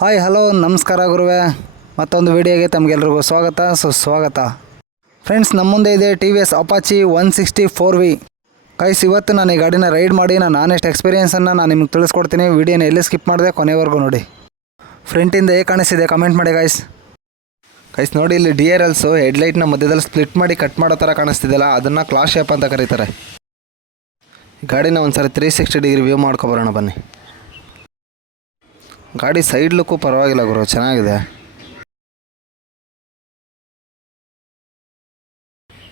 Hi hello ನಮಸ್ಕಾರ ಗುರುವೆ. ಮತ್ತೊಂದು ವಿಡಿಯೋಗೆ ತಮಗೆಲ್ರಿಗೂ ಸ್ವಾಗತ ಸುಸ್ವಾಗತ. ಫ್ರೆಂಡ್ಸ್, ನಮ್ಮ ಮುಂದೆ ಇದೆ T V S Apache 160 V. Guys, ಇವತ್ತು ನಾನು ಈ ಗಾಡಿನ ರೈಡ್ ಮಾಡಿ ನಾನು ಆನೆಸ್ಟ್ ಎಕ್ಸ್ಪೀರಿಯೆನ್ಸನ್ನು ನಾನು ನಿಮ್ಗೆ ತಿಳಿಸ್ಕೊಡ್ತೀನಿ. ವಿಡಿಯೋನ ಎಲ್ಲಿ ಸ್ಕಿಪ್ ಮಾಡಿದೆ ಕೊನೆವರೆಗೂ ನೋಡಿ. ಫ್ರಂಟಿಂದ ಹೇಗೆ ಕಾಣಿಸ್ತಿದೆ ಕಮೆಂಟ್ ಮಾಡಿ ಗೈಸ್. ನೋಡಿ, ಇಲ್ಲಿ DRLಸು ಹೆಡ್ಲೈಟ್ನ ಮಧ್ಯದಲ್ಲಿ ಸ್ಪ್ಲಿಟ್ ಮಾಡಿ ಕಟ್ ಮಾಡೋ ಥರ ಕಾಣಿಸ್ತಿದೆಯಲ್ಲ, ಅದನ್ನು ಕ್ಲಾಸ್ ಶೇಪ್ ಅಂತ ಕರೀತಾರೆ. ಗಾಡಿನ ಒಂದು ಸಾರಿ 360 ಡಿಗ್ರಿ ವ್ಯೂ ಮಾಡ್ಕೊಬರೋಣ ಬನ್ನಿ. ಗಾಡಿ ಸೈಡ್ ಲುಕ್ಕು ಪರವಾಗಿಲ್ಲ ಗುರು, ಚೆನ್ನಾಗಿದೆ.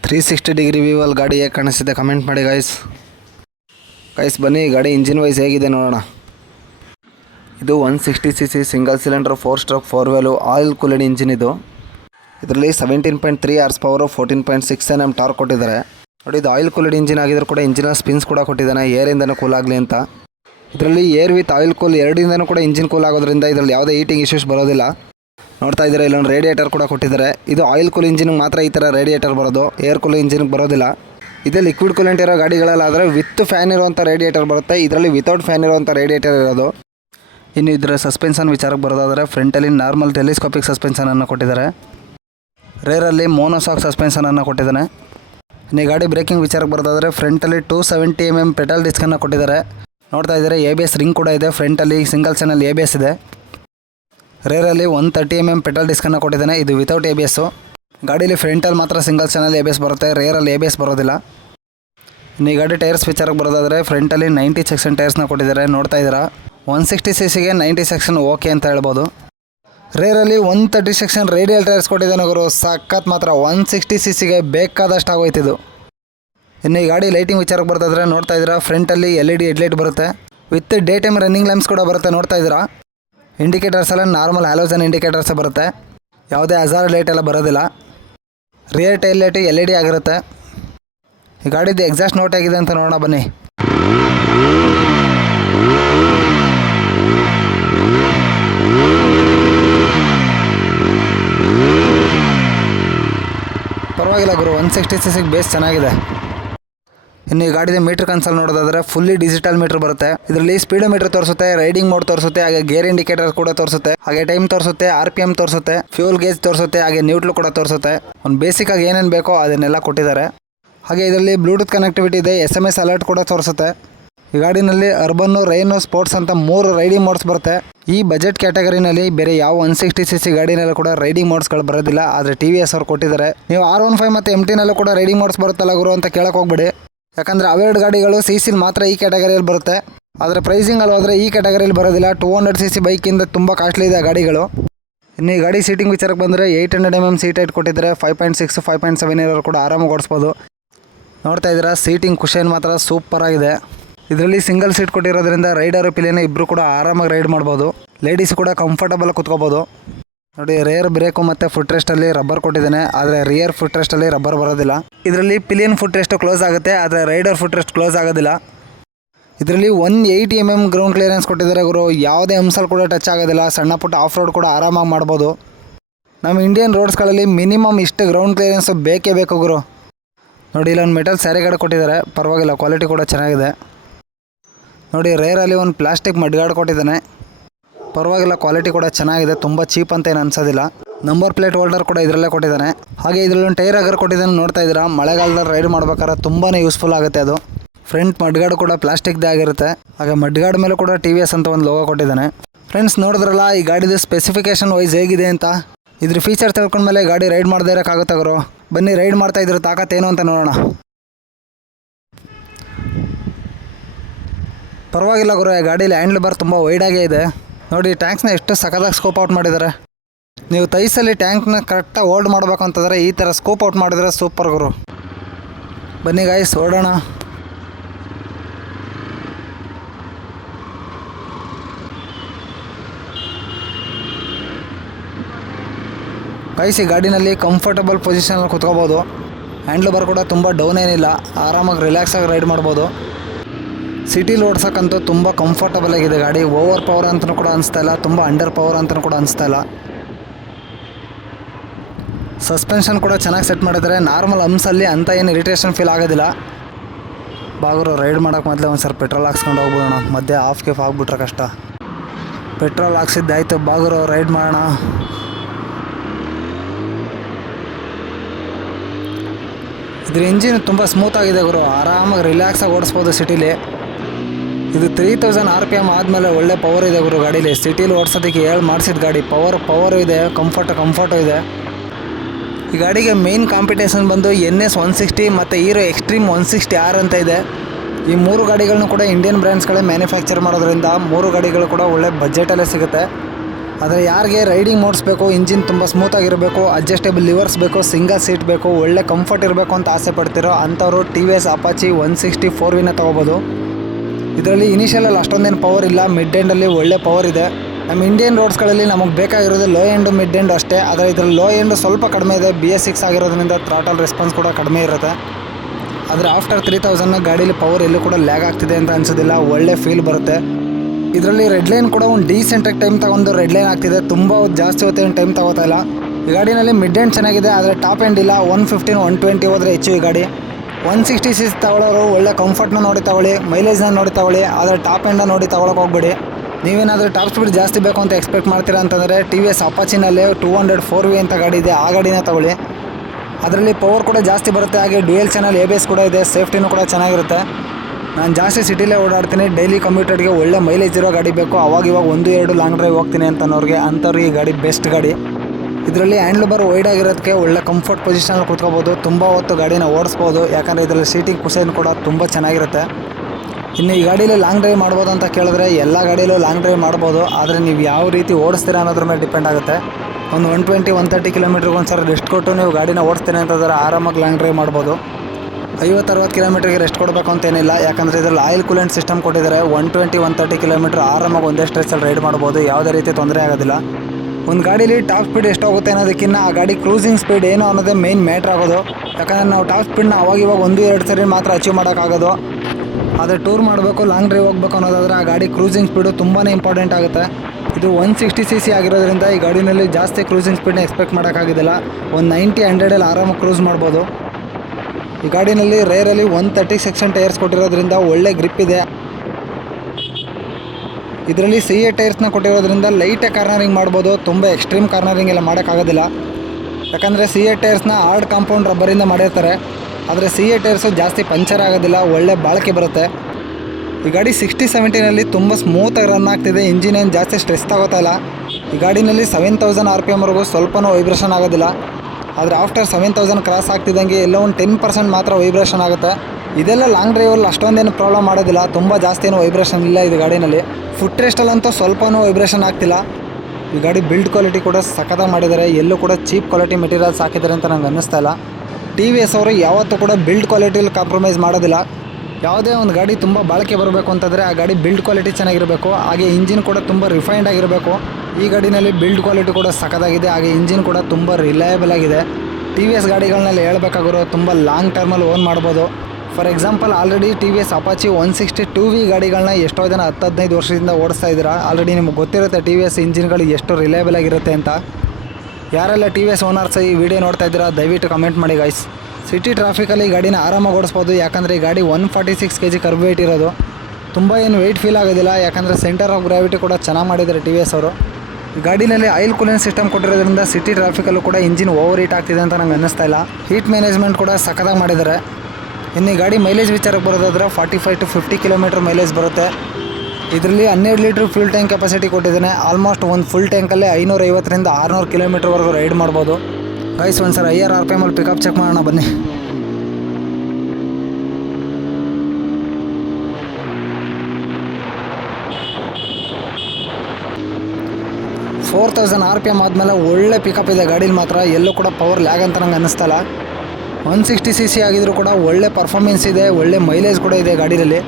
360 ಡಿಗ್ರಿ ವ್ಯೂವಲ್ಲಿ ಗಾಡಿ ಹೇಗೆ ಕಾಣಿಸ್ತಿದೆ ಕಮೆಂಟ್ ಮಾಡಿ ಗೈಸ್. ಬನ್ನಿ, ಗಾಡಿ ಇಂಜಿನ್ ವೈಸ್ ಹೇಗಿದೆ ನೋಡೋಣ. ಇದು 160cc single cylinder 4 stroke 4 valve oil cooled engine. ಇದರಲ್ಲಿ 17.3 ಹಾರ್ಸ್ ಪವರು 14.6 Nm ಟಾರ್ಕ್ ಕೊಟ್ಟಿದ್ದಾರೆ. ನೋಡಿ, ಇದು ಆಯಿಲ್ ಕೂಲ್ಡ್ ಇಂಜಿನ್ ಆಗಿದ್ರು ಕೂಡ ಇಂಜಿನ ಸ್ಪಿನ್ಸ್ ಕೂಡ ಕೊಟ್ಟಿದ್ದಾನೆ, ಏರಿಂದನೂ ಕೂಲ್ ಆಗಲಿ ಅಂತ. ಇದರಲ್ಲಿ ಏರ್ ವಿತ್ ಆಯಿಲ್ ಕೂಲ್ ಎರಡಿಂದನೂ ಕೂಡ ಇಂಜಿನ್ ಕೂಲ್ ಆಗೋದ್ರಿಂದ ಇದರಲ್ಲಿ ಯಾವುದೇ ಹೀಟಿಂಗ್ ಇಶ್ಯೂಸ್ ಬರೋದಿಲ್ಲ. ನೋಡ್ತಾ ಇದ್ದಾರೆ, ಇಲ್ಲೊಂದು ರೇಡಿಯೇಟರ್ ಕೂಡ ಕೊಟ್ಟಿದ್ದಾರೆ. ಇದು ಆಯಿಲ್ ಕೂಲ್ ಇಂಜಿನ್ಗೆ ಮಾತ್ರ ಈ ಥರ ರೇಡಿಯೇಟರ್ ಬರೋದು, ಏರ್ ಕೂಲ್ ಇಂಜಿನ್ಗೆ ಬರೋದಿಲ್ಲ. ಇದೇ ಲಿಕ್ವಿಡ್ ಕೂಲೆಂಟ್ ಇರೋ ಗಾಡಿಗಳಲ್ಲಾದರೆ ವಿತ್ ಫ್ಯಾನ್ ಇರುವಂಥ ರೇಡಿಯೇಟರ್ ಬರುತ್ತೆ, ಇದರಲ್ಲಿ ವಿತೌಟ್ ಫ್ಯಾನ್ ಇರುವಂಥ ರೇಡಿಯೇಟರ್ ಇರೋದು. ಇನ್ನು ಇದರ ಸಸ್ಪೆನ್ಷನ್ ವಿಚಾರಕ್ಕೆ ಬರೋದಾದರೆ ಫ್ರಂಟಲ್ಲಿ ನಾರ್ಮಲ್ ಟೆಲಿಸ್ಕೋಪಿಕ್ ಸಸ್ಪೆನ್ಷನನ್ನು ಕೊಟ್ಟಿದ್ದಾರೆ, ರೇರಲ್ಲಿ ಮೋನೋಸಾಕ್ ಸಸ್ಪೆನ್ಷನನ್ನು ಕೊಟ್ಟಿದ್ದಾನೆ. ಇನ್ನು ಈ ಗಾಡಿ ಬ್ರೇಕಿಂಗ್ ವಿಚಾರಕ್ಕೆ ಬರೋದಾದರೆ ಫ್ರಂಟಲ್ಲಿ 270 mm ಪೆಟಲ್ ಡಿಸ್ಕನ್ನು ಕೊಟ್ಟಿದ್ದಾರೆ. ನೋಡ್ತಾ ಇದ್ದಾರೆ, ABS ರಿಂಗ್ ಕೂಡ ಇದೆ. ಫ್ರಂಟಲ್ಲಿ ಸಿಂಗಲ್ ಚಾನಲ್ ABS ಇದೆ. ರೇರಲ್ಲಿ 130 mm ಪೆಟಲ್ ಡಿಸ್ಕನ್ನು ಕೊಟ್ಟಿದ್ದಾನೆ, ಇದು ವಿತೌಟ್ ABS. ಗಾಡೀಲಿ ಫ್ರಂಟಲ್ಲಿ ಮಾತ್ರ ಸಿಂಗಲ್ ಚಾನಲ್ ABS ಬರುತ್ತೆ, ರೇರಲ್ಲಿ ABS ಬರೋದಿಲ್ಲ. ಇನ್ನು ಈ ಗಾಡಿ ಟೈರ್ಸ್ ವಿಚಾರಕ್ಕೆ ಬರೋದಾದರೆ ಫ್ರಂಟಲ್ಲಿ 90 ಸೆಕ್ಷನ್ ಟೈರ್ಸ್ನ ಕೊಟ್ಟಿದ್ದಾರೆ. ನೋಡ್ತಾ ಇದ್ದೀರಾ, 160cc 90 ಸೆಕ್ಷನ್ ಓಕೆ ಅಂತ ಹೇಳ್ಬೋದು. ರೇರಲ್ಲಿ 130 ಸೆಕ್ಷನ್ ರೇಡಿಯಲ್ ಟೈರ್ಸ್ ಕೊಟ್ಟಿದ್ದಾನೆ ಗುರು, ಸಖತ್ ಮಾತ್ರ. 160cc ಬೇಕಾದಷ್ಟು ಆಗೋಯ್ತಿದು. ಇನ್ನು ಈ ಗಾಡಿ ಲೈಟಿಂಗ್ ವಿಚಾರಕ್ಕೆ ಬರ್ತಾಯಿದ್ರೆ ನೋಡ್ತಾ ಇದ್ದೀರಾ, ಫ್ರಂಟಲ್ಲಿ LED ಹೆಡ್ಲೈಟ್ ಬರುತ್ತೆ, with day time running lamps ಕೂಡ ಬರುತ್ತೆ. ನೋಡ್ತಾ ಇದ್ದೀರಾ, ಇಂಡಿಕೇಟರ್ಸ್ ಎಲ್ಲ ನಾರ್ಮಲ್ ಹ್ಯಾಲೋಜನ್ ಇಂಡಿಕೇಟರ್ಸೇ ಬರುತ್ತೆ, ಯಾವುದೇ ಹಜಾರ್ ಲೈಟ್ ಎಲ್ಲ ಬರೋದಿಲ್ಲ. ರಿಯರ್ ಟೈಲ್ ಲೈಟ್ LED ಆಗಿರುತ್ತೆ. ಈ ಗಾಡಿದು ಎಕ್ಸಾಸ್ಟ್ ನೋಟ್ ಆಗಿದೆ ಅಂತ ನೋಡೋಣ ಬನ್ನಿ. ಪರವಾಗಿಲ್ಲ ಗುರು, 160cc ಬೇಸ್ ಚೆನ್ನಾಗಿದೆ. ಇನ್ನು ಈ ಗಾಡಿದ ಮೀಟರ್ ಕನ್ಸೋಲ್ ನೋಡೋದಾದರೆ ಫುಲ್ಲಿ ಡಿಜಿಟಲ್ ಮೀಟರ್ ಬರುತ್ತೆ. ಇದರಲ್ಲಿ ಸ್ಪೀಡೋ ಮೀಟರ್ ತೋರಿಸುತ್ತೆ, ರೈಡಿಂಗ್ ಮೋಡ್ ತೋರಿಸುತ್ತೆ, ಹಾಗೆ ಗೇರ್ ಇಂಡಿಕೇಟರ್ ಕೂಡ ತೋರಿಸುತ್ತೆ, ಹಾಗೆ ಟೈಮ್ ತೋರಿಸುತ್ತೆ, RPM ತೋರಿಸುತ್ತೆ, ಫ್ಯೂಲ್ ಗೇಜ್ ತೋರಿಸುತ್ತೆ, ಹಾಗೆ ನ್ಯೂಟ್ರಲ್ ಕೂಡ ತೋರಿಸುತ್ತೆ. ಒಂದು ಬೇಸಿಕ್ ಆಗಿ ಏನೇನು ಬೇಕೋ ಅದನ್ನೆಲ್ಲ ಕೊಟ್ಟಿದ್ದಾರೆ. ಹಾಗೆ ಇದರಲ್ಲಿ ಬ್ಲೂಟೂತ್ ಕನೆಕ್ಟಿವಿಟಿ ಇದೆ, SMS ಅಲರ್ಟ್ ಕೂಡ ತೋರಿಸುತ್ತೆ. ಈ ಗಾಡಿನಲ್ಲಿ ಅರ್ಬನ್ನು, ರೈನು, ಸ್ಪೋರ್ಟ್ಸ್ ಅಂತ 3 ರೈಡಿಂಗ್ ಮೋಡ್ಸ್ ಬರುತ್ತೆ. ಈ ಬಜೆಟ್ ಕ್ಯಾಟಗರಿನಲ್ಲಿ ಬೇರೆ ಯಾವ 160cc ಗಾಡಿನಲ್ಲೂ ಕೂಡ ರೈಡಿಂಗ್ ಮೋಡ್ಸ್ಗಳು ಬರೋದಿಲ್ಲ, ಆದರೆ TVS ಅವ್ರು ಕೊಟ್ಟಿದ್ದಾರೆ. ನೀವು R15 ಮತ್ತು MT-ನಲ್ಲೂ ಕೂಡ ರೈಡಿಂಗ್ ಮೋಡ್ಸ್ ಬರುತ್ತಲ್ಲ ಗುರು ಅಂತ ಕೇಳಕ್ಕೆ ಹೋಗ್ಬೇಡಿ, ಯಾಕಂದರೆ ಅವೆರಡು ಗಾಡಿಗಳು CC ಮಾತ್ರ ಈ ಕ್ಯಾಟಗರಿಯಲ್ಲಿ ಬರುತ್ತೆ. ಆದರೆ ಪ್ರೈಸಿಂಗಲ್ಲಿ ಹೋದರೆ ಈ ಕ್ಯಾಟಗರಿಯಲ್ಲಿ ಬರೋದಿಲ್ಲ. 200cc ಬೈಕಿಂದ ತುಂಬ ಕಾಸ್ಟ್ಲಿ ಇದೆ ಗಾಡಿಗಳು. ಇನ್ನು ಈ ಗಾಡಿ ಸೀಟಿಂಗ್ ವಿಚಾರಕ್ಕೆ ಬಂದರೆ 800 mm ಸೀಟ್ ಹೈಟ್ ಕೊಟ್ಟಿದ್ದಾರೆ. 5.6 5.7 ಇರೋರು ಕೂಡ ಆರಾಮಾಗಿ ಓಡಿಸ್ಬೋದು. ನೋಡ್ತಾ ಇದ್ದೀರಾ, ಸೀಟಿಂಗ್ ಕುಷನ್ ಮಾತ್ರ ಸೂಪರ್ ಆಗಿದೆ. ಇದರಲ್ಲಿ ಸಿಂಗಲ್ ಸೀಟ್ ಕೊಟ್ಟಿರೋದ್ರಿಂದ ರೈಡರು ಪಿಲಿಯನ್ ಇಬ್ಬರು ಕೂಡ ಆರಾಮಾಗಿ ರೈಡ್ ಮಾಡ್ಬೋದು. ಲೇಡೀಸ್ ಕೂಡ ಕಂಫರ್ಟಬಲ್ ಕುತ್ಕೋಬೋದು. ನೋಡಿ, ರೇರ್ ಬ್ರೇಕು ಮತ್ತು ಫುಟ್ ರೆಸ್ಟಲ್ಲಿ ರಬ್ಬರ್ ಕೊಟ್ಟಿದ್ದಾನೆ, ಆದರೆ ರಿಯರ್ ಫುಟ್ ರೆಸ್ಟಲ್ಲಿ ರಬ್ಬರ್ ಬರೋದಿಲ್ಲ. ಇದರಲ್ಲಿ ಪಿಲಿಯನ್ ಫುಟ್ ರೆಸ್ಟ್ ಕ್ಲೋಸ್ ಆಗುತ್ತೆ, ಆದರೆ ರೈಡರ್ ಫುಟ್ ರೆಸ್ಟ್ ಕ್ಲೋಸ್ ಆಗೋದಿಲ್ಲ. ಇದರಲ್ಲಿ 180 mm ಗ್ರೌಂಡ್ ಕ್ಲಿಯರೆನ್ಸ್ ಕೊಟ್ಟಿದ್ದಾರೆ ಗುರು, ಯಾವುದೇ ಅಂಶಲ್ಲಿ ಕೂಡ ಟಚ್ ಆಗೋದಿಲ್ಲ. ಸಣ್ಣ ಪುಟ್ಟ ಆಫ್ ರೋಡ್ ಕೂಡ ಆರಾಮಾಗಿ ಮಾಡ್ಬೋದು. ನಮ್ಮ ಇಂಡಿಯನ್ ರೋಡ್ಸ್ಗಳಲ್ಲಿ ಮಿನಿಮಮ್ ಇಷ್ಟು ಗ್ರೌಂಡ್ ಕ್ಲಿಯರೆನ್ಸು ಬೇಕೇ ಬೇಕು ಗುರು. ನೋಡಿ, ಇಲ್ಲೊಂದು ಮೆಟಲ್ ಸ್ಯಾರಿಗಾರ್ಡ್ ಕೊಟ್ಟಿದ್ದಾರೆ, ಪರವಾಗಿಲ್ಲ, ಕ್ವಾಲಿಟಿ ಕೂಡ ಚೆನ್ನಾಗಿದೆ. ನೋಡಿ, ರೇರಲ್ಲಿ ಒಂದು ಪ್ಲಾಸ್ಟಿಕ್ ಮಡ್ಗಾರ್ಡ್ ಕೊಟ್ಟಿದ್ದಾನೆ, ಪರವಾಗಿಲ್ಲ, ಕ್ವಾಲಿಟಿ ಕೂಡ ಚೆನ್ನಾಗಿದೆ, ತುಂಬ ಚೀಪ್ ಅಂತ ಏನು ಅನ್ಸೋದಿಲ್ಲ. ನಂಬರ್ ಪ್ಲೇಟ್ ಹೋಲ್ಡರ್ ಕೂಡ ಇದರಲ್ಲೇ ಕೊಟ್ಟಿದ್ದಾನೆ. ಹಾಗೆ ಇದರಲ್ಲಿ ಒಂದು ಟೈರ್ ಅಗರ್ ಕೊಟ್ಟಿದ್ದಾನೆ. ನೋಡ್ತಾ ಇದ್ದೀರಾ, ಮಳೆಗಾಲದಲ್ಲಿ ರೈಡ್ ಮಾಡ್ಬೇಕಾದ್ರೆ ತುಂಬಾ ಯೂಸ್ಫುಲ್ ಆಗುತ್ತೆ ಅದು. ಫ್ರಂಟ್ ಮಡ್ಗಾರ್ಡ್ ಕೂಡ ಪ್ಲಾಸ್ಟಿಕ್ದೇ ಆಗಿರುತ್ತೆ. ಹಾಗೆ ಮಡ್ಗಾರ್ಡ್ ಮೇಲೆ ಕೂಡ TVS ಅಂತ ಒಂದು ಲೋಗೋ ಕೊಟ್ಟಿದ್ದಾನೆ. ಫ್ರೆಂಡ್ಸ್, ನೋಡಿದ್ರಲ್ಲ ಈ ಗಾಡಿದು ಸ್ಪೆಸಿಫಿಕೇಷನ್ ವೈಸ್ ಹೇಗಿದೆ ಅಂತ. ಇದ್ರ ಫೀಚರ್ ತಿಳ್ಕೊಂಡ್ಮೇಲೆ ಗಾಡಿ ರೈಡ್ ಮಾಡದೇ ಇರೋಕ್ಕಾಗುತ್ತೆ ಗುರು. ಬನ್ನಿ, ರೈಡ್ ಮಾಡ್ತಾ ಇದ್ರ ತಾಕತ್ತೇನು ಅಂತ ನೋಡೋಣ. ಪರವಾಗಿಲ್ಲ ಗುರು, ಈ ಗಾಡೀಲಿ ಹ್ಯಾಂಡ್ಲ್ ಬಾರ್ ತುಂಬ ವೈಡಾಗೇ ಇದೆ. ನೋಡಿ, ಟ್ಯಾಂಕ್ಸ್ನ ಎಷ್ಟು ಸಖತ್ತಾಗಿ ಸ್ಕೋಪ್ ಔಟ್ ಮಾಡಿದ್ದಾರೆ. ನೀವು ತೈಸಲ್ಲಿ ಟ್ಯಾಂಕ್ನ ಕರೆಕ್ಟಾಗಿ ಹೋಲ್ಡ್ ಮಾಡಬೇಕು ಅಂತಂದರೆ ಈ ಥರ ಸ್ಕೋಪ್ ಔಟ್ ಮಾಡಿದರೆ ಸೂಪರ್ ಗುರು. ಬನ್ನಿ ಗಾಯ್ಸ್, ಓಡೋಣ. ಗಾಯ್ಸ್, ಈ ಗಾಡಿನಲ್ಲಿ ಕಂಫರ್ಟಬಲ್ ಪೊಸಿಷನಲ್ಲಿ ಕುತ್ಕೋಬೋದು. ಹ್ಯಾಂಡ್ಲ್ ಬಾರ್ ಕೂಡ ತುಂಬ ಡೌನ್ ಏನಿಲ್ಲ, ಆರಾಮಾಗಿ ರಿಲ್ಯಾಕ್ಸಾಗಿ ರೈಡ್ ಮಾಡ್ಬೋದು. ಸಿಟಿಲಿ ಓಡ್ಸೋಕ್ಕಂತೂ ತುಂಬ ಕಂಫರ್ಟಬಲ್ ಆಗಿದೆ ಗಾಡಿ. ಓವರ್ ಪವರ್ ಅಂತಲೂ ಕೂಡ ಅನಿಸ್ತಾ ಇಲ್ಲ, ತುಂಬ ಅಂಡರ್ ಪವರ್ ಅಂತಲೂ ಕೂಡ ಅನಿಸ್ತಾ ಇಲ್ಲ. ಸಸ್ಪೆನ್ಷನ್ ಕೂಡ ಚೆನ್ನಾಗಿ ಸೆಟ್ ಮಾಡಿದ್ದಾರೆ. ನಾರ್ಮಲ್ ಹಂಪ್ಸಲ್ಲಿ ಅಂಥ ಏನು ಇರಿಟೇಷನ್ ಫೀಲ್ ಆಗೋದಿಲ್ಲ. ಬಾಗರು ರೈಡ್ ಮಾಡೋಕ್ಕೆ ಮೊದಲೇ ಒಂದು ಸ್ವಲ್ಪ ಪೆಟ್ರೋಲ್ ಹಾಕ್ಸ್ಕೊಂಡು ಹೋಗ್ಬಿಡೋಣ, ಮಧ್ಯೆ ಆಫ್ ಕೇಫ್ ಆಗಿಬಿಟ್ರೆ ಕಷ್ಟ. ಪೆಟ್ರೋಲ್ ಹಾಕ್ಸಿದ್ದಾಯ್ತು, ಬಾಗುರು ರೈಡ್ ಮಾಡೋಣ. ಇದ್ರ ಇಂಜಿನ್ ತುಂಬ ಸ್ಮೂತಾಗಿದೆ ಗುರು, ಆರಾಮಾಗಿ ರಿಲ್ಯಾಕ್ಸಾಗಿ ಓಡಿಸ್ಬೋದು ಸಿಟಿಲಿ. ಇದು 3000 RPM ಆದಮೇಲೆ ಒಳ್ಳೆ ಪವರ್ ಇದೆ ಗುರು ಗಾಡೀಲಿ. ಸಿಟಿಲಿ ಓಡಿಸೋದಕ್ಕೆ ಮಾಡಿಸಿದ ಗಾಡಿ, ಪವರ್ ಇದೆ, ಕಂಫರ್ಟು ಇದೆ. ಈ ಗಾಡಿಗೆ ಮೇನ್ ಕಾಂಪಿಟೇಷನ್ ಬಂದು NS 160 ಮತ್ತು ಹೀರೋ ಎಕ್ಸ್ಟ್ರೀಮ್ 160R ಅಂತ ಇದೆ. ಈ 3 ಗಾಡಿಗಳನ್ನು ಕೂಡ ಇಂಡಿಯನ್ ಬ್ರ್ಯಾಂಡ್ಸ್ಗಳೇ ಮ್ಯಾನುಫ್ಯಾಕ್ಚರ್ ಮಾಡೋದ್ರಿಂದ 3 ಗಾಡಿಗಳು ಕೂಡ ಒಳ್ಳೆ ಬಜೆಟಲ್ಲೇ ಸಿಗುತ್ತೆ. ಆದರೆ ಯಾರಿಗೆ ರೈಡಿಂಗ್ ಮೋಡ್ಸ್ ಬೇಕು, ಇಂಜಿನ್ ತುಂಬ ಸ್ಮೂತಾಗಿರಬೇಕು, ಅಡ್ಜಸ್ಟೇಬಲ್ ಲಿವರ್ಸ್ ಬೇಕು, ಸಿಂಗಲ್ ಸೀಟ್ ಬೇಕು, ಒಳ್ಳೆ ಕಂಫರ್ಟ್ ಇರಬೇಕು ಅಂತ ಆಸೆ ಪಡ್ತಿರೋ ಅಂಥವ್ರು TVS ಅಪಾಚಿ 160 4Vನ ತೊಗೋಬೋದು. ಇದರಲ್ಲಿ ಇನಿಷಿಯಲಲ್ಲಿ ಅಷ್ಟೊಂದೇನು ಪವರ್ ಇಲ್ಲ, ಮಿಡ್ ಎಂಡಲ್ಲಿ ಒಳ್ಳೆ ಪವರ್ ಇದೆ. ನಮ್ಮ ಇಂಡಿಯನ್ ರೋಡ್ಸ್ಗಳಲ್ಲಿ ನಮಗೆ ಬೇಕಾಗಿರೋದು ಲೋ ಎಂಡು ಮಿಡ್ ಎಂಡು ಅಷ್ಟೇ. ಆದರೆ ಇದರಲ್ಲಿ ಲೋ ಎಂಡು ಸ್ವಲ್ಪ ಕಡಿಮೆ ಇದೆ, BS6 ಆಗಿರೋದ್ರಿಂದ ಥ್ರಾಟಲ್ ರೆಸ್ಪಾನ್ಸ್ ಕೂಡ ಕಡಿಮೆ ಇರುತ್ತೆ. ಆದರೆ ಆಫ್ಟರ್ 3000 ಗಾಡೀಲಿ ಪವರ್ ಎಲ್ಲೂ ಕೂಡ ಲ್ಯಾಗ್ ಆಗ್ತಿದೆ ಅಂತ ಅನಿಸೋದಿಲ್ಲ, ಒಳ್ಳೆ ಫೀಲ್ ಬರುತ್ತೆ. ಇದರಲ್ಲಿ ರೆಡ್ ಲೈನ್ ಕೂಡ ಒಂದು ಡೀಸೆಂಟಾಗಿ ಟೈಮ್ ತಗೊಂಡು ರೆಡ್ ಲೈನ್ ಆಗ್ತಿದೆ, ತುಂಬ ಜಾಸ್ತಿ ಹೊತ್ತೇನು ಟೈಮ್ ತಗೋತಾ ಇಲ್ಲ. ಈ ಗಾಡಿನಲ್ಲಿ ಮಿಡ್ ಎಂಡ್ ಚೆನ್ನಾಗಿದೆ, ಆದರೆ ಟಾಪ್ ಎಂಡ್ ಇಲ್ಲ. 115 120 ಹೋದರೆ ಹೆಚ್ಚು. ಈ ಗಾಡಿ 160cc ತಗೊಳ್ಳೋರು ಒಳ್ಳೆ ಕಂಫರ್ಟ್ನ ನೋಡಿ ತಗೊಳ್ಳಿ, ಮೈಲೇಜ್ನ ನೋಡಿ ತಗೊಳ್ಳಿ, ಆದರೆ ಟಾಪ್ ಎಂಡ ನೋಡಿ ತಗೊಳಕ್ಕೆ ಹೋಗ್ಬೇಡಿ. ನೀವೇನಾದರೂ ಟಾಪ್ ಸ್ಪೀಡ್ ಜಾಸ್ತಿ ಬೇಕು ಅಂತ ಎಕ್ಸ್ಪೆಕ್ಟ್ ಮಾಡ್ತೀರಾ ಅಂತಂದರೆ TVS ಅಪಾಚಿನಲ್ಲೇ 200 4V ಅಂತ ಗಾಡಿ ಇದೆ, ಆ ಗಾಡಿನ ತಗೊಳ್ಳಿ. ಅದರಲ್ಲಿ ಪವರ್ ಕೂಡ ಜಾಸ್ತಿ ಬರುತ್ತೆ, ಹಾಗೆ ಡ್ಯುಯಲ್ ಚಾನಲ್ ABS ಕೂಡ ಇದೆ, ಸೇಫ್ಟಿನೂ ಕೂಡ ಚೆನ್ನಾಗಿರುತ್ತೆ. ನಾನು ಜಾಸ್ತಿ ಸಿಟಿಲೇ ಓಡಾಡ್ತೀನಿ, ಡೈಲಿ ಕಮ್ಯೂಟರ್ಗೆ ಒಳ್ಳೆ ಮೈಲೇಜ್ ಇರೋ ಗಾಡಿ ಬೇಕು, ಇವಾಗ 1-2 ಲಾಂಗ್ ಡ್ರೈವ್ ಹೋಗ್ತೀನಿ ಅಂಥವ್ರಿಗೆ ಈ ಗಾಡಿ ಬೆಸ್ಟ್ ಗಾಡಿ. ಇದರಲ್ಲಿ ಹ್ಯಾಂಡ್ಲ್ ಬಾರ್ ವೈಡ್ ಆಗಿರೋದಕ್ಕೆ ಒಳ್ಳೆ ಕಂಫರ್ಟ್ ಪೊಸಿಷನಲ್ಲಿ ಕೂತ್ಕೋಬೋದು, ತುಂಬ ಹೊತ್ತು ಗಾಡಿನ ಓಡಿಸ್ಬೋದು, ಯಾಕಂದರೆ ಇದರಲ್ಲಿ ಸೀಟಿಂಗ್ ಕುಷನ್ ಕೂಡ ತುಂಬ ಚೆನ್ನಾಗಿರುತ್ತೆ. ಇನ್ನು ಈ ಗಾಡೀಲಿ ಲಾಂಗ್ ಡ್ರೈವ್ ಮಾಡ್ಬೋದು ಅಂತ ಕೇಳಿದ್ರೆ ಎಲ್ಲ ಗಾಡಿಯಲ್ಲೂ ಲಾಂಗ್ ಡ್ರೈವ್ ಮಾಡ್ಬೋದು, ಆದರೆ ನೀವು ಯಾವ ರೀತಿ ಓಡಿಸ್ತೀರಾ ಅನ್ನೋದ್ರ ಮೇಲೆ ಡಿಪೆಂಡ್ ಆಗುತ್ತೆ. ಒಂದು 120 130 ಕಿಲೋಮೀಟ್ರಿಗೆ ಒಂದ್ಸಲ ರೆಸ್ಟ್ ಕೊಟ್ಟು ನೀವು ಗಾಡಿನ ಓಡಿಸ್ತೀನಿ ಅಂತಂದರೆ ಆರಾಮಾಗಿ ಲಾಂಗ್ ಡ್ರೈವ್ ಮಾಡ್ಬೋದು. 50-60 ಕಿಲೋಮೀಟ್ರಿಗೆ ರೆಸ್ಟ್ ಕೊಡಬೇಕು ಅಂತೇನಿಲ್ಲ, ಯಾಕಂದರೆ ಇದರಲ್ಲಿ ಆಯಿಲ್ ಕೂಲೆಂಟ್ ಸಿಸ್ಟಮ್ ಕೊಟ್ಟಿದ್ದಾರೆ. 120 130 ಕಿಲೋಮೀಟ್ರ್ ಆರಾಮಾಗಿ ಒಂದೇ ಸ್ಟ್ರೆಚಲ್ಲಿ ರೈಡ್ ಮಾಡ್ಬೋದು, ಯಾವುದೇ ರೀತಿ ತೊಂದರೆ ಆಗೋದಿಲ್ಲ. ಒಂದು ಗಾಡೀಲಿ ಟಾಪ್ ಸ್ಪೀಡ್ ಎಷ್ಟಾಗುತ್ತೆ ಅನ್ನೋದಕ್ಕಿಂತ ಆ ಗಾಡಿ ಕ್ರೂಸಿಂಗ್ ಸ್ಪೀಡ್ ಏನು ಅನ್ನೋದೇ ಮೇನ್ ಮ್ಯಾಟ್ರ್ ಆಗೋದು. ಯಾಕಂದರೆ ನಾವು ಟಾಪ್ ಸ್ಪೀಡ್ನ ಇವಾಗ 1-2 ಸರಿ ಮಾತ್ರ ಅಚೀವ್ ಮಾಡೋಕ್ಕಾಗೋದು. ಆದರೆ ಟೂರ್ ಮಾಡಬೇಕು, ಲಾಂಗ್ ಡ್ರೈವ್ ಹೋಗಬೇಕು ಅನ್ನೋದಾದರೆ ಆ ಗಾಡಿ ಕ್ರೂಸಿಂಗ್ ಸ್ಪೀಡು ತುಂಬಾ ಇಂಪಾರ್ಟೆಂಟ್ ಆಗುತ್ತೆ. ಇದು 160cc ಆಗಿರೋದ್ರಿಂದ ಈ ಗಾಡಿನಲ್ಲಿ ಜಾಸ್ತಿ ಕ್ರೂಸಿಂಗ್ ಸ್ಪೀಡ್ನ ಎಕ್ಸ್ಪೆಕ್ಟ್ ಮಾಡೋಕ್ಕಾಗೋದಿಲ್ಲ. ಒಂದು 90-100 ಆರಾಮಾಗಿ ಕ್ರೂಸ್ ಮಾಡ್ಬೋದು. ಈ ಗಾಡಿನಲ್ಲಿ ರೇರಲ್ಲಿ 130 ಸೆಕ್ಷನ್ ಟೈರ್ಸ್ ಕೊಟ್ಟಿರೋದ್ರಿಂದ ಒಳ್ಳೆ ಗ್ರಿಪ್ ಇದೆ. ಇದರಲ್ಲಿ CA ಟೈರ್ಸ್ನ ಕೊಟ್ಟಿರೋದ್ರಿಂದ ಲೈಟಾಗಿ ಕಾರ್ನರಿಂಗ್ ಮಾಡ್ಬೋದು, ತುಂಬ ಎಕ್ಸ್ಟ್ರೀಮ್ ಕಾರ್ನರಿಂಗ್ ಎಲ್ಲ ಮಾಡೋಕ್ಕಾಗೋದಿಲ್ಲ. ಯಾಕಂದರೆ CA ಟೈರ್ಸ್ನ ಹಾರ್ಡ್ ಕಾಂಪೌಂಡ್ ರಬ್ಬರಿಂದ ಮಾಡಿರ್ತಾರೆ, ಆದರೆ CA ಟೈರ್ಸು ಜಾಸ್ತಿ ಪಂಚರ್ ಆಗೋದಿಲ್ಲ, ಒಳ್ಳೆ ಬಾಳಿಕೆ ಬರುತ್ತೆ. ಈ ಗಾಡಿ 60-70ನಲ್ಲಿ ತುಂಬ ಸ್ಮೂತಾಗಿ ರನ್ ಆಗ್ತಿದೆ, ಇಂಜಿನ್ ಏನು ಜಾಸ್ತಿ ಸ್ಟ್ರೆಸ್ ತಗೋತಾ ಇಲ್ಲ. ಈ ಗಾಡಿನಲ್ಲಿ 7000 RPMವರೆಗೂ ಸ್ವಲ್ಪನೂ ವೈಬ್ರೇಷನ್ ಆಗೋದಿಲ್ಲ. ಆದರೆ ಆಫ್ಟರ್ 7000 ಕ್ರಾಸ್ ಆಗ್ತಿದ್ದಂಗೆ ಎಲ್ಲ ಒಂದು 10% ಮಾತ್ರ ವೈಬ್ರೇಷನ್ ಆಗುತ್ತೆ. ಇದೆಲ್ಲ ಲಾಂಗ್ ಡ್ರೈವಲ್ಲಿ ಅಷ್ಟೊಂದೇನು ಪ್ರಾಬ್ಲಮ್ ಮಾಡೋದಿಲ್ಲ, ತುಂಬ ಜಾಸ್ತಿ ಏನು ವೈಬ್ರೇಷನ್ ಇಲ್ಲ ಇದು ಗಾಡಿನಲ್ಲಿ. ಫುಟ್ ರೆಸ್ಟಲ್ಲಂತೂ ಸ್ವಲ್ಪನೂ ವೈಬ್ರೇಷನ್ ಆಗ್ತಿಲ್ಲ. ಈ ಗಾಡಿ ಬಿಲ್ಡ್ ಕ್ವಾಲಿಟಿ ಕೂಡ ಸಖತ್ತಾಗಿ ಮಾಡಿದ್ದಾರೆ, ಎಲ್ಲೂ ಕೂಡ ಚೀಪ್ ಕ್ವಾಲಿಟಿ ಮೆಟೀರಿಯಲ್ಸ್ ಹಾಕಿದ್ದಾರೆ ಅಂತ ನಂಗೆ ಅನ್ನಿಸ್ತಾ ಇಲ್ಲ. TVS ಅವರು ಯಾವತ್ತೂ ಕೂಡ ಬಿಲ್ಡ್ ಕ್ವಾಲಿಟಿಯಲ್ಲಿ ಕಾಂಪ್ರಮೈಸ್ ಮಾಡೋದಿಲ್ಲ. ಯಾವುದೇ ಒಂದು ಗಾಡಿ ತುಂಬ ಬಾಳಿಕೆ ಬರಬೇಕು ಅಂತಂದರೆ ಆ ಗಾಡಿ ಬಿಲ್ಡ್ ಕ್ವಾಲಿಟಿ ಚೆನ್ನಾಗಿರಬೇಕು, ಹಾಗೆ ಇಂಜಿನ್ ಕೂಡ ತುಂಬ ರಿಫೈನ್ಡ್ ಆಗಿರಬೇಕು. ಈ ಗಾಡಿನಲ್ಲಿ ಬಿಲ್ಡ್ ಕ್ವಾಲಿಟಿ ಕೂಡ ಸಖತ್ತಾಗಿದೆ, ಹಾಗೆ ಇಂಜಿನ್ ಕೂಡ ತುಂಬ ರಿಲಯಬಲ್ ಆಗಿದೆ. TVS ಗಾಡಿಗಳನ್ನೆಲ್ಲ ಹೇಳ್ಬೇಕಾಗಿರೋ ತುಂಬ ಲಾಂಗ್ ಟರ್ಮಲ್ಲಿ ಓನ್ ಮಾಡ್ಬೋದು. For example already TVS Apache 160 2V ಗಾಡಿಗಳನ್ನ ಎಷ್ಟೋ ಜನ 10-15 ವರ್ಷದಿಂದ ಓಡಿಸ್ತಾ ಇದ್ದೀರಾ. ಆಲ್ರೆಡಿ ನಿಮಗೆ ಗೊತ್ತಿರುತ್ತೆ TVS ಇಂಜಿನ್ಗಳು ಎಷ್ಟು ರಿಲಯಬಲ್ ಆಗಿರುತ್ತೆ ಅಂತ. ಯಾರೆಲ್ಲ TVS ಓನರ್ಸ್ ಈ ವಿಡಿಯೋ ನೋಡ್ತಾ ಇದ್ದೀರಾ ದಯವಿಟ್ಟು ಕಮೆಂಟ್ ಮಾಡಿ ಗೈಸ್. ಸಿಟಿ ಟ್ರಾಫಿಕಲ್ಲಿ ಈ ಗಾಡಿನ ಆರಾಮಾಗಿ ಓಡಿಸ್ಬೋದು, ಯಾಕಂದರೆ ಈ ಗಾಡಿ 146 kg ಕರ್ವ್ ವೇಟ್ ಇರೋದು. ತುಂಬ ಏನು ವೆಯ್ಟ್ ಫೀಲ್ ಆಗೋದಿಲ್ಲ, ಯಾಕಂದರೆ ಸೆಂಟರ್ ಆಫ್ ಗ್ರಾವಿಟಿ ಕೂಡ ಚೆನ್ನಾಗಿ ಮಾಡಿದ್ದಾರೆ TVS ಅವರು. ಈ ಗಾಡಿನಲ್ಲಿ ಆಯಿಲ್ ಕೂಲೆಂಟ್ ಸಿಸ್ಟಮ್ ಕೊಟ್ಟಿರೋದ್ರಿಂದ ಸಿಟಿ ಟ್ರಾಫಿಕಲ್ಲೂ ಕೂಡ ಇಂಜಿನ್ ಓವರ್ ಹೀಟ್ ಆಗ್ತಿದೆ ಅಂತ ನಂಗೆ ಅನ್ನಿಸ್ತಾ ಇಲ್ಲ. ಹೀಟ್ ಮ್ಯಾನೇಜ್ಮೆಂಟ್ ಕೂಡ ಸಖತ್ತಾಗಿ ಮಾಡಿದ್ದಾರೆ. ಇನ್ನು ಈ ಗಾಡಿ ಮೈಲೇಜ್ ವಿಚಾರಕ್ಕೆ ಬರೋದಾದರೆ 45 to 50 ಕಿಲೋಮೀಟ್ರ್ ಮೈಲೇಜ್ ಬರುತ್ತೆ. ಇದರಲ್ಲಿ 12 ಲೀಟ್ರ್ ಫ್ಯೂಲ್ ಟ್ಯಾಂಕ್ ಕೆಪಾಸಿಟಿ ಕೊಟ್ಟಿದ್ದಾನೆ. ಆಲ್ಮೋಸ್ಟ್ ಒಂದು ಫುಲ್ ಟ್ಯಾಂಕಲ್ಲೇ 550ರಿಂದ 600 ಕಿಲೋಮೀಟ್ರ್ವರೆಗೂ ರೈಡ್ ಮಾಡ್ಬೋದು. ಗೈಸ್ ಒಂದು ಸರ್ IR RPM ಅಲ್ಲಿ ಪಿಕಪ್ ಚೆಕ್ ಮಾಡೋಣ ಬನ್ನಿ. $4000 RPM ಆದಮೇಲೆ ಒಳ್ಳೆ ಪಿಕಪ್ ಇದೆ ಗಾಡೀಲಿ ಮಾತ್ರ, ಎಲ್ಲೂ ಕೂಡ ಪವರ್ ಲ್ಯಾಗ್ ಅಂತ ನಂಗೆ ಅನ್ನಿಸ್ತಲ್ಲ. 160cc ಆಗಿದ್ರು ಕೂಡ ಒಳ್ಳೆ ಪರ್ಫಾರ್ಮೆನ್ಸ್ ಇದೆ, ಒಳ್ಳೆ ಮೈಲೇಜ್ ಕೂಡ ಇದೆ ಗಾಡಿಯಲ್ಲಿ.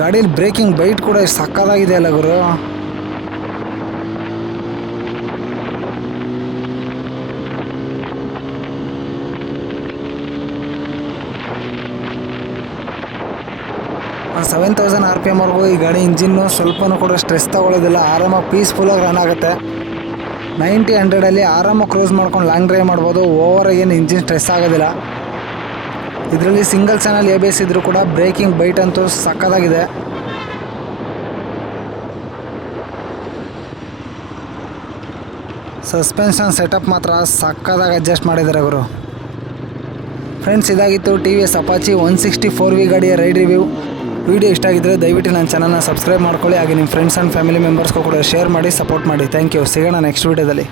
ಗಾಡೀಲಿ ಬ್ರೇಕಿಂಗ್ ಬೈಟ್ ಕೂಡ ಎಷ್ಟು ಸಕ್ಕತ್ತಾಗಿದೆ ಅಲ್ಲ ಗುರು. ಆ 7000 RPM ವರೆಗೂ ಈ ಗಾಡಿ ಇಂಜಿನ್ನು ಸ್ವಲ್ಪನೂ ಕೂಡ ಸ್ಟ್ರೆಸ್ ತಗೊಳ್ಳೋದಿಲ್ಲ. ಆರಾಮಾಗಿ ಪೀಸ್ಫುಲ್ಲಾಗಿ ರನ್ ಆಗುತ್ತೆ. 90-100ಅಲ್ಲಿ ಆರಾಮಾಗಿ ಕ್ರೂಸ್ ಮಾಡ್ಕೊಂಡು ಲಾಂಗ್ ಡ್ರೈವ್ ಮಾಡ್ಬೋದು. ಓವರಾಗಿ ಏನು ಇಂಜಿನ್ ಸ್ಟ್ರೆಸ್ ಆಗೋದಿಲ್ಲ. ಇದರಲ್ಲಿ ಸಿಂಗಲ್ ಚಾನಲ್ ABS ಇದ್ರೂ ಕೂಡ ಬ್ರೇಕಿಂಗ್ ಬೈಟ್ ಅಂತೂ ಸಕ್ಕತ್ತಾಗಿದೆ. ಸಸ್ಪೆನ್ಷನ್ ಸೆಟಪ್ ಮಾತ್ರ ಸಕ್ಕತ್ತಾಗಿ ಅಡ್ಜಸ್ಟ್ ಮಾಡಿದ್ದಾರೆ ಅವರು. ಫ್ರೆಂಡ್ಸ್, ಇದಾಗಿತ್ತು TVS ಅಪಾಚಿ 160 ಗಾಡಿಯ ರೈಡ್ ರಿವ್ಯೂ. ವಿಡಿಯೋ ಇಷ್ಟ ಆಗಿದ್ದರೆ ದಯವಿಟ್ಟು ನನ್ನ ಚಾನಲ್ನ ಸಬ್ಸ್ಕ್ರೈಬ್ ಮಾಡ್ಕೊಳ್ಳಿ. ಹಾಗೆ ನಿಮ್ಮ ಫ್ರೆಂಡ್ಸ್ ಆ್ಯಂಡ್ ಫ್ಯಾಮಿಲಿ ಮೆಂಬರ್ಸ್ಗೂ ಕೂಡ ಶೇರ್ ಮಾಡಿ ಸಪೋರ್ಟ್ ಮಾಡಿ. Thank you. ಸಿಗೋಣ ನೆಕ್ಸ್ಟ್ ವೀಡಿಯೋದಲ್ಲಿ.